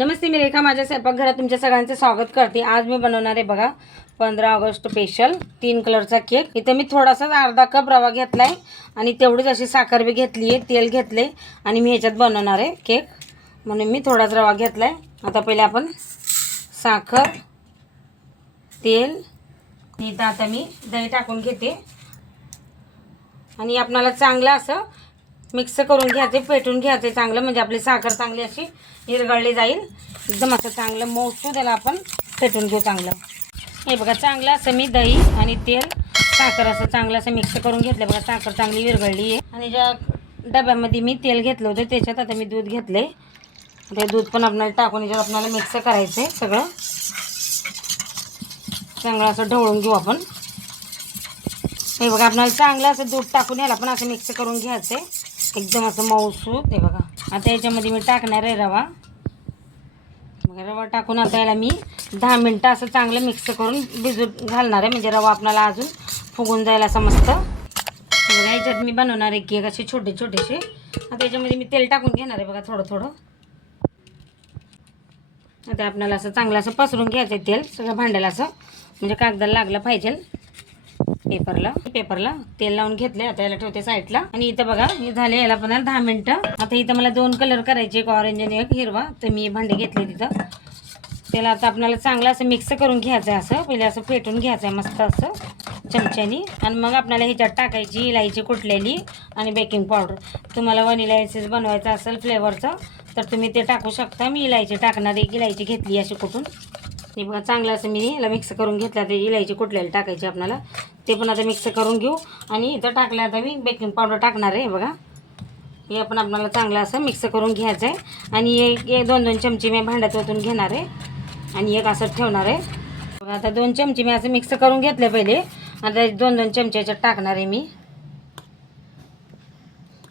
नमस्ते मी रेखा. माझ्या स्वयंपाकघरात तुमच्या सगळ्यांचं स्वागत करते. आज मी बनवणार आहे बघा पंधरा ऑगस्ट स्पेशल तीन कलरचा केक इथे मी थोडासाच अर्धा कप रवा घेतला आहे आणि तेवढीच अशी साखर बी घेतली आहे तेल घेतले आणि मी ह्याच्यात बनवणार आहे केक म्हणून मी थोडाच रवा घेतला आहे आता पहिले आपण साखर तेल इथं आता मी दही टाकून घेते. आणि आपणाला चांगलं असं मिक्स करून घ्यायचे पेटून घ्यायचे चांगलं म्हणजे आपली साखर चांगली अशी विरघळली जाईल. एकदम असं चांगलं मोठू त्याला आपण पेटून घेऊ चांगलं. हे बघा चांगलं असं मी दही आणि तेल साखर असं चांगलं असं मिक्स करून घेतलं बघा साखर चांगली विरघळली आहे. आणि ज्या डब्यामध्ये मी तेल घेतलं होतं त्याच्यात आता मी दूध घेतलं आहे ते दूध पण आपल्याला टाकून याच्यात आपल्याला मिक्स करायचं आहे सगळं. चांगलं असं ढवळून घेऊ आपण. हे बघा आपल्याला चांगलं असं दूध टाकून याला पण असं मिक्स करून घ्यायचं आहे एकदम असं मऊसूत हे बघा. आता याच्यामध्ये मी टाकणार आहे रवा. मग रवा टाकून आता याला मी दहा मिनटं असं चांगलं मिक्स करून भिजून घालणार आहे. म्हणजे रवा आपल्याला अजून फुगून जायला असं मस्त. बघा याच्यात मी बनवणार आहे केक असे छोटे छोटेसे. आता याच्यामध्ये मी तेल टाकून घेणार आहे बघा थोडं थोडं. आता आपल्याला असं चांगलं असं पसरून घ्यायचं आहे तेल. सगळं भांड्याला असं. म्हणजे कागदाला लागलं पाहिजे. पेपरला. पेपरला तेल लावून घेतले आता याला ठेवते साईडला आणि इथं बघा हे झाले याला पण दहा मिनटं. आता इथं मला दोन कलर करायचे एक ऑरेंज आणि एक हिरवा. तर मी भांडे घेतले तिथं. त्याला आता आपल्याला चांगलं असं मिक्स करून घ्यायचं आहे असं. पहिले असं फेटून घ्यायचं आहे मस्त असं चमच्यानी. आणि मग आपल्याला ह्याच्यात टाकायची इलायची कुटलेली आणि बेकिंग पावडर तुम्हाला वनिला एसेस बनवायचं असेल फ्लेवरचं तर तुम्ही ते टाकू शकता. मी इलायची टाकणार एक इलायची घेतली अशी कुठून. हे बघा चांगलं असं मी याला मिक्स करून घेतलं. ते इलायची कुठल्याला टाकायची आपल्याला ते पण आता मिक्स करून घेऊ. आणि इथं टाकलं आता मी बेकिंग पावडर टाकणार आहे बघा. हे पण आपल्याला चांगलं असं मिक्स करून घ्यायचं आहे. आणि एक एक दोन दोन चमचे मी भांड्यात ओतून घेणार आहे. आणि एक असं ठेवणार आहे. बघा आता दोन चमचे मी असं मिक्स करून घेतले पहिले. आता दोन दोन चमचे याच्यात टाकणार आहे मी.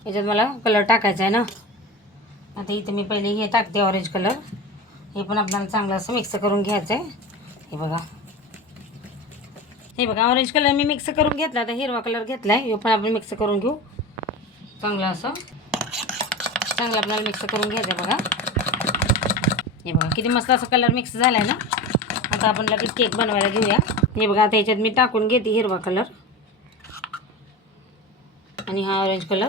याच्यात मला कलर टाकायचा आहे ना. आता इथं मी पहिले हे टाकते ऑरेंज कलर हे पण आपल्याला चांगलं असं मिक्स करून घ्यायचं आहे हे बघा. हे बघा ऑरेंज कलर मी मिक्स करून घेतला आता हिरवा कलर घेतला आहे हे पण आपण मिक्स करून घेऊ. चांगलं असं. चांगलं आपल्याला मिक्स करून घ्यायचं आहे बघा. हे बघा किती मस्त असं कलर मिक्स झाला आहे ना. आता आपण लगेच केक बनवायला घेऊया. हे बघा आता ह्याच्यात मी टाकून घेते हिरवा कलर आणि हा ऑरेंज कलर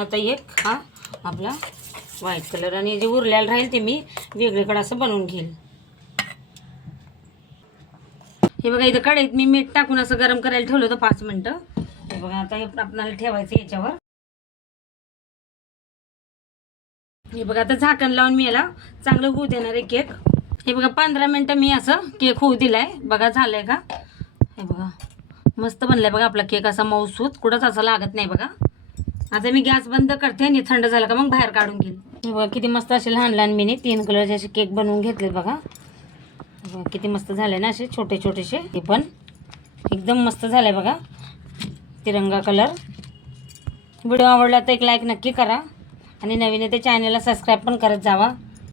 आता एक हा आपला व्हाईट कलर आणि जे उरलेलं राहील ते मी वेगळीकडं असं बनवून घेईल. हे बघा इथं कढईत मी मीठ टाकून असं गरम करायला ठेवलं होतं पाच मिनटं. हे बघा आता हे आपल्याला ठेवायचं याच्यावर. हे बघा आता झाकण लावून मी याला चांगलं होऊ देणार आहे केक. हे बघा पंधरा मिनटं मी असं केक होऊ दिलाय. बघा झालंय का? हे बघा मस्त बनलाय बघा आपला केक असा मऊसूत. कुठंच असं लागत नाही बघा. आता मी गॅस बंद करते आणि थंड झालं का मग बाहेर काढून घेईल. बघा किती मस्त असे लहान लहान मीने तीन कलरचे असे केक बनवून घेतले बघा. किती मस्त झाले ना असे छोटे छोटेसे. हे पण एकदम मस्त झाले बघा. तिरंगा कलर व्हिडिओ आवडला तर एक लाईक नक्की करा. आणि नवीन ते चॅनलला सबस्क्राईब पण करत जावा.